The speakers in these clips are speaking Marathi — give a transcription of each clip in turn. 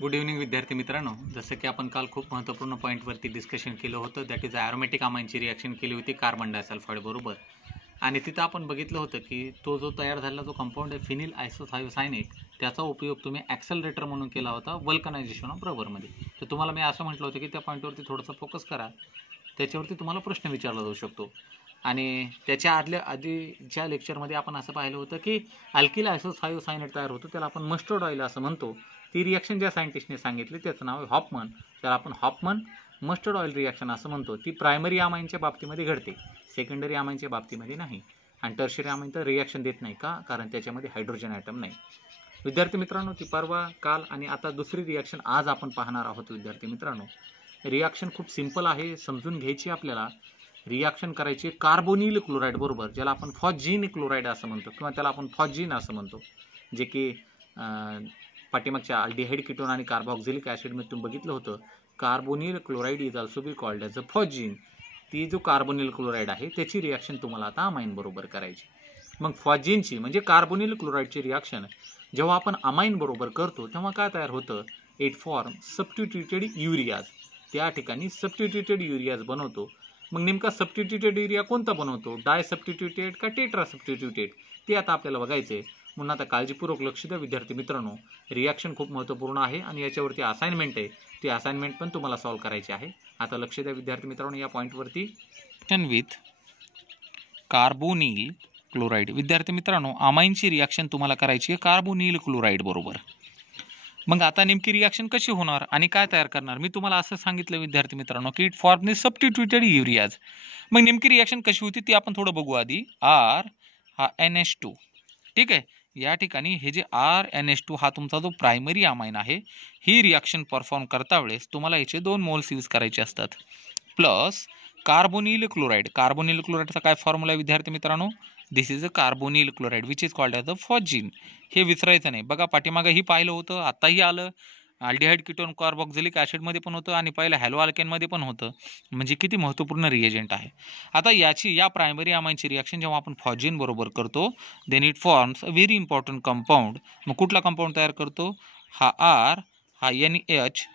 गुड इव्हनिंग विद्यार्थी मित्रांनो, जसं की आपण काल खूप महत्त्वपूर्ण पॉईंटवरती डिस्कशन केलं होतं, दॅट इज ॲरोमॅटिक अमाईनची रिॲक्शन केली होती कार्बन डायसल्फाईड बरोबर. आणि तिथं आपण बघितलं होतं की तो जो तयार झालेला जो कंपाऊंड आहे फिनिल आयसोथायोसायनेट, त्याचा उपयोग तुम्ही ॲक्सेलरेटर म्हणून केला होता वल्कनायझेशन ऑफ रबरमध्ये. तर तुम्हाला मी असं म्हटलं होतं की त्या पॉईंटवरती थोडंसं फोकस करा, त्याच्यावरती तुम्हाला प्रश्न विचारला जाऊ शकतो. आणि त्याच्या आधीच्या लेक्चरमध्ये आपण असं पाहिलं होतं की अल्किल आयसोथायोसायनेट तयार होतो, त्याला आपण मस्टर्ड ऑइल असं म्हणतो. ती रिॲक्शन ज्या सायंटिस्टने सांगितली त्याचं नाव आहे हॉफमन, त्याला आपण हॉफमन मस्टर्ड ऑइल रिॲक्शन असं म्हणतो. ती प्रायमरी अमाईनच्या बाबतीमध्ये घडते, सेकंडरी अमाईनच्या बाबतीमध्ये नाही. आणि टर्शियरी अमाईन तर रिॲक्शन देत नाही का, कारण त्याच्यामध्ये हायड्रोजन ॲटम नाही. विद्यार्थी मित्रांनो, ती परवा काल आणि आता दुसरी रिॲक्शन आज आपण पाहणार आहोत. विद्यार्थी मित्रांनो, रिॲक्शन खूप सिंपल आहे, समजून घ्यायची आपल्याला. रिॲक्शन करायची कार्बोनिल क्लोराईड बरोबर, ज्याला आपण फॉस्जिन क्लोराईड असं म्हणतो किंवा त्याला आपण फॉस्जिन असं म्हणतो, जे की पाठीमागच्या अल्डिहाइड कीटोन आणि कार्बोक्झिलिक ॲसिडमध्ये तुम्ही बघितलं होतं. Carbonyl chloride is also be called as a phosgene. ती जो कार्बोनिल क्लोराईड आहे त्याची रिॲक्शन तुम्हाला आता अमाईन बरोबर करायची. मग फॉस्जिनची म्हणजे कार्बोनिल क्लोराईडची रिॲक्शन जेव्हा आपण अमाईन बरोबर करतो तेव्हा काय तयार होतं, इट फॉर्म सबस्टिट्यूटेड युरियाज. त्या ठिकाणी सबस्टिट्यूटेड युरियाज बनवतो. मग नेमका सबस्टिट्यूटेड युरिया कोणता बनवतो, डाय सबस्टिट्यूटेड का टेट्रा सबस्टिट्यूटेड, ते आता आपल्याला बघायचं आहे. म्हणून आता काळजीपूर्वक लक्ष द्या विद्यार्थी मित्रांनो. रिॲक्शन खूप महत्त्वपूर्ण आहे आणि याच्यावरती असाइनमेंट आहे, ती असाइनमेंट पण तुम्हाला सॉल्व्ह करायची आहे. आता लक्ष द्या विद्यार्थी मित्रांनो या पॉईंटवरती. With carbonyl chloride. विद्यार्थी मित्रांनो, अमाईनची रिॲक्शन तुम्हाला करायची आहे कार्बोनिल क्लोराईड बरोबर. मग आता नेमकी रिॲक्शन कशी होणार आणि काय तयार करणार, मी तुम्हाला असं सांगितलं विद्यार्थी मित्रांनो की इट फॉर्म सबस्टिट्यूटेड युरियाज. मग नेमकी रिॲक्शन कशी होती ती आपण थोडं बघू आधी. आर हा NH2, ठीक आहे. या ठिकाणी हे जे RNH2 हा तुमचा जो प्रायमरी अमाईन आहे, ही रिॲक्शन परफॉर्म करता वेळेस तुम्हाला याचे 2 मोल्स यूज करायचे असतात. Plus carbonyl chloride. कार्बोनिल क्लोराईडचा काय फॉर्म्युला आहे विद्यार्थी मित्रांनो, this is a carbonyl chloride which is called as a phosgene. हे विसरायचं नाही. बघा पाठीमागं ही पाहिलं होतं, आताही आलं. अल्डिहाइड कीटोन कार्बोक्झिलिक ॲसिडमध्ये पण होतं आणि पहिलं हॅलो अल्केनमध्ये पण होतं. म्हणजे किती महत्त्वपूर्ण रिएजंट आहे. आता या प्रायमरी अमाईनची रिॲक्शन जेव्हा आपण फॉस्जिन बरोबर करतो, then it forms a very important compound. मग कुठला कंपाऊंड तयार करतो, हा R हा NH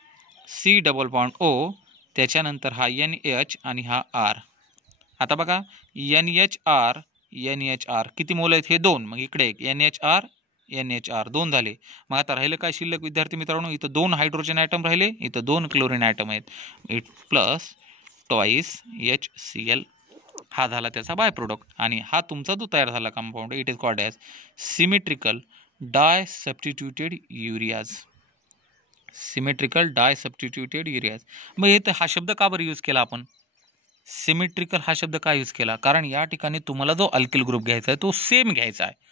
C double bond O, त्याच्यानंतर हा NH आणि हा R. आता बघा NHR किती मोल आहेत, हे 2. मग इकडे एक NHR 2 झाले. मग आता राहिलं काय शिल्लक विद्यार्थी मित्रांनो, इथं 2 हायड्रोजन ॲटम राहिले, इथं 2 क्लोरीन ॲटम आहेत. इट प्लस ट्वाईस HCl हा झाला त्याचा बाय प्रोडक्ट. आणि हा तुमचा जो तयार झाला compound, it is called as symmetrical di substituted ureas. Symmetrical di substituted ureas. मग इथं हा शब्द का बरं यूज केला आपण, सिमेट्रिकल हा शब्द का यूज केला, कारण या ठिकाणी तुम्हाला जो अल्किल ग्रुप घ्यायचा आहे तो सेम घ्यायचा आहे,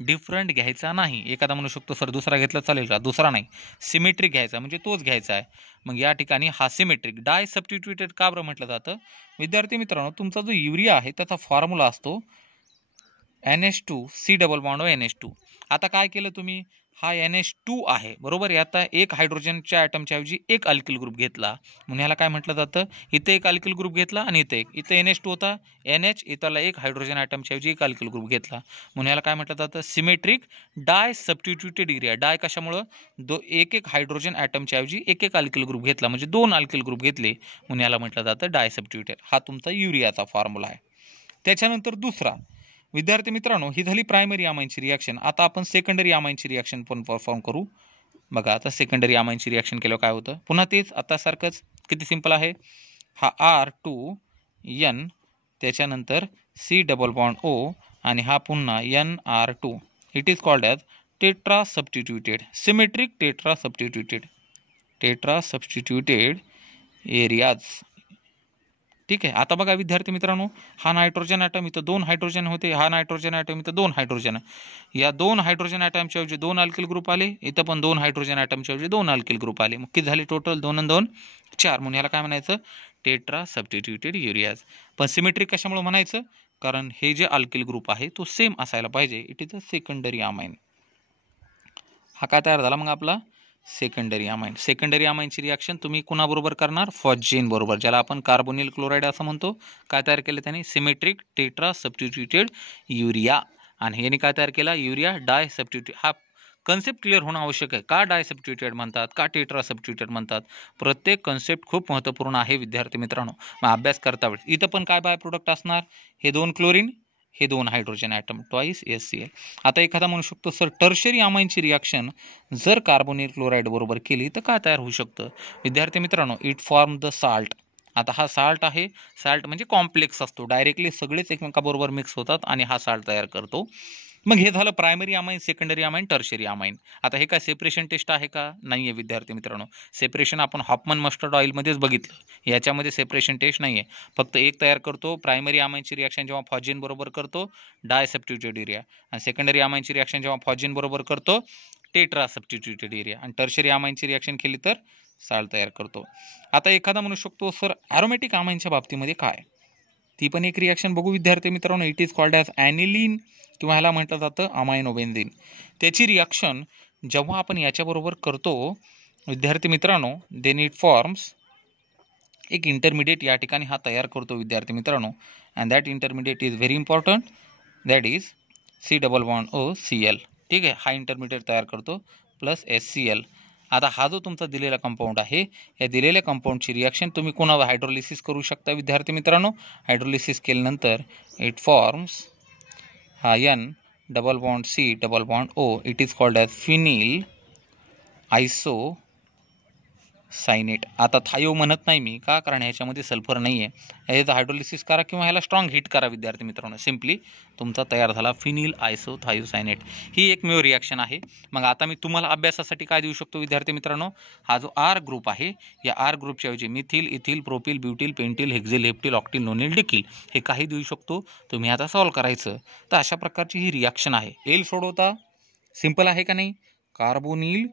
डिफरंट घ्यायचा नाही. एखादा म्हणू शकतो सर दुसरा घेतला चालेल का, दुसरा नाही, सिमेट्रिक घ्यायचा म्हणजे तोच घ्यायचा आहे. मग या ठिकाणी हा सिमेट्रिक डाय सबस्टिट्यूटेड का बरं म्हटलं जातं विद्यार्थी मित्रांनो, तुमचा जो युरिया आहे त्याचा फॉर्म्युला असतो NH2 C double bond NH2. आता काय केलं तुम्ही, हा NH2 आहे बरोबर, आता एक हायड्रोजनच्या ॲटमच्या ऐवजी एक अल्किल ग्रुप घेतला, म्हणून ह्याला काय म्हटलं जातं, इथे एक अल्किल ग्रुप घेतला आणि इथे NH2 होता, NH इथला एक हायड्रोजन ॲटमच्या ऐवजी एक अल्किल ग्रुप घेतला, म्हणून ह्याला काय म्हटलं जातं, सिमेट्रिक डाय सबस्टिट्यूटेड युरिया. डाय कशामुळं, एक हायड्रोजन ॲटमच्या ऐवजी एक अल्किल ग्रुप घेतला, म्हणजे 2 अल्किल ग्रुप घेतले, म्हणून याला म्हटलं जातं डाय सबस्टिट्यूटेड. हा तुमचा युरियाचा फॉर्म्युला आहे. त्याच्यानंतर दुसरा विद्यार्थी मित्रांनो, ही झाली प्रायमरी अमाईनची रिॲक्शन. आता आपण सेकंडरी अमाईनची रिॲक्शन पण परफॉर्म करू. बघा आता सेकंडरी अमाईनची रिॲक्शन केल्यावर काय होतं, पुन्हा तेच आता सारखंच, किती सिंपल आहे. हा R2N, त्याच्यानंतर C डबल बॉन्ड O आणि हा पुन्हा NR2. It is called as tetra substituted symmetric tetra substituted areas. ठीक आहे. आता बघा विद्यार्थी मित्रांनो, हा नायट्रोजन ॲटम इथं 2 हायड्रोजन होते, हा नायट्रोजन ॲटम इथं 2 हायड्रोजन. या 2 हायड्रोजन ॲटमच्या ऐवजी 2 अल्किल ग्रुप आले, इथं पण 2 हायड्रोजन ॲटमच्या ऐवजी 2 अल्किल ग्रुप आले. मग किती झाले टोटल, 2 आणि 2 4. म्हणून याला काय म्हणायचं, टेट्रा सबस्टिट्यूटेड युरियाज. पण सिमेट्रिक कशामुळे म्हणायचं, कारण हे जे अल्किल ग्रुप आहे तो सेम असायला पाहिजे. It is a secondary amine. हा काय तयार झाला मग आपला सेकंडरी अमाईन. सेकंडरी अमाईनची रिॲक्शन तुम्ही कुणाबरोबर करणार, फॉस्जिन बरोबर, ज्याला आपण कार्बोनिल क्लोराईड असं म्हणतो. काय तयार केलं त्याने, सिमेट्रिक टेट्रा सबस्टिट्यूटेड युरिया. आणि याने काय तयार केला, युरिया डाय सबस्टिट्यूट. हा कन्सेप्ट क्लिअर होणं आवश्यक आहे. का डाय सबस्टिट्यूटेड म्हणतात, का टेट्रा सबस्टिट्यूटेड म्हणतात, प्रत्येक कन्सेप्ट खूप महत्त्वपूर्ण आहे विद्यार्थी मित्रांनो. मग अभ्यास करता वेळेस इथं पण काय बाय प्रोडक्ट असणार, हे 2 क्लोरीन, हे 2 हायड्रोजन ॲटम, ट्वाईस HCl. आता एखादा म्हणू शकतो सर टर्शरी अमाईनची रिॲक्शन जर कार्बोनिल क्लोराईड बरोबर केली तर काय तयार होऊ शकतं. विद्यार्थी मित्रांनो, इट फॉर्म द साल्ट. आता हा साल्ट आहे, साल्ट म्हणजे कॉम्प्लेक्स असतो, डायरेक्टली सगळेच एकमेकाबरोबर मिक्स होतात आणि हा साल्ट तयार करतो. मग हे झालं primary amine, secondary amine, tertiary amine. आता हे काय सेपरेशन टेस्ट आहे का, नाही आहे विद्यार्थी मित्रांनो. सेपरेशन आपण हॉफमन मस्टर्ड ऑइलमध्येच बघितलं, याच्यामध्ये सेपरेशन टेस्ट नाही आहे. फक्त एक तयार करतो प्रायमरी अमाईनची रिॲक्शन जेव्हा फॉजिन बरोबर करतो डाय सबस्टिट्यूटेड एरिया, आणि सेकंडरी अमाईनची रिॲक्शन जेव्हा फॉजिन बरोबर करतो टेट्रा सबस्टिट्यूटेड एरिया, आणि टर्शरी अमाईनची रिॲक्शन केली तर साल्ट तयार करतो. आता एखादा म्हणू शकतो सर ॲरोमॅटिक अमाईनच्या बाबतीमध्ये काय, ती पण एक रिॲक्शन बघू विद्यार्थी मित्रांनो. इट इज कॉल्ड ॲज ॲनिलीन किंवा ह्याला म्हटलं जातं अमायनोबेन्झीन. त्याची रिॲक्शन जेव्हा आपण याच्याबरोबर करतो विद्यार्थी मित्रांनो, देन इट फॉर्म्स एक इंटरमिडिएट या ठिकाणी हा तयार करतो विद्यार्थी मित्रांनो. And that intermediate is very important, that is C+OCl. ठीक आहे, हा इंटरमिडिएट तयार करतो प्लस HCl. आता हा जो तुमचा दिलेला कंपाऊंड आहे, या दिलेल्या कंपाऊंडची रिॲक्शन तुम्ही कोणावर हायड्रोलिसिस करू शकता विद्यार्थी मित्रांनो. हायड्रोलिसिस केल्यानंतर इट फॉर्म्स हा N+C+O. It is called as phenyl isocyanate. आता थायो म्हणत नाही मी, का, कारण ह्याच्यामध्ये सल्फर नाही आहे. ह्याचं हायड्रोलिसिस करा किंवा ह्याला स्ट्रॉंग हिट करा विद्यार्थी मित्रांनो, सिम्पली तुमचा तयार झाला फिनिल आयसोथायोसायनेट. ही एकमेव रिॲक्शन आहे. मग आता मी तुम्हाला अभ्यासासाठी काय देऊ शकतो विद्यार्थी मित्रांनो, हा जो R ग्रुप आहे, या R ग्रुपच्या ऐवजी methyl, ethyl, propyl, butyl, pentyl, hexyl, heptyl, octyl, nonyl, decyl हे काही देऊ शकतो. तुम्ही आता सॉल्व्ह करायचं. तर अशा प्रकारची ही रिॲक्शन आहे. एल सोडवता सिंपल आहे का नाही. कार्बोनिल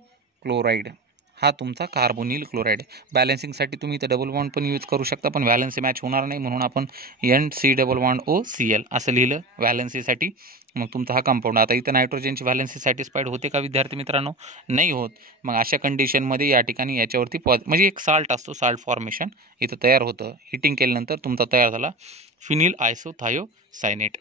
क्लोराईड हा तुमचा कार्बोनिल क्लोराईड. बॅलन्सिंगसाठी तुम्ही इथं डबल बॉन्ड पण यूज करू शकता, पण व्हॅलन्सी मॅच होणार नाही म्हणून आपण NC+OCl असं लिहिलं व्हॅलन्सीसाठी. मग तुमचा हा कंपाऊंड. आता इथं नायट्रोजनची व्हॅलन्सी सॅटिस्फाईड होते का विद्यार्थी मित्रांनो, नाही होत. मग अशा कंडिशनमध्ये या ठिकाणी याच्यावरती म्हणजे एक साल्ट असतो, साल्ट फॉर्मेशन इथं तयार होतं. हिटिंग केल्यानंतर तुमचा तयार झाला फिनिल आयसोथायोसायनेट.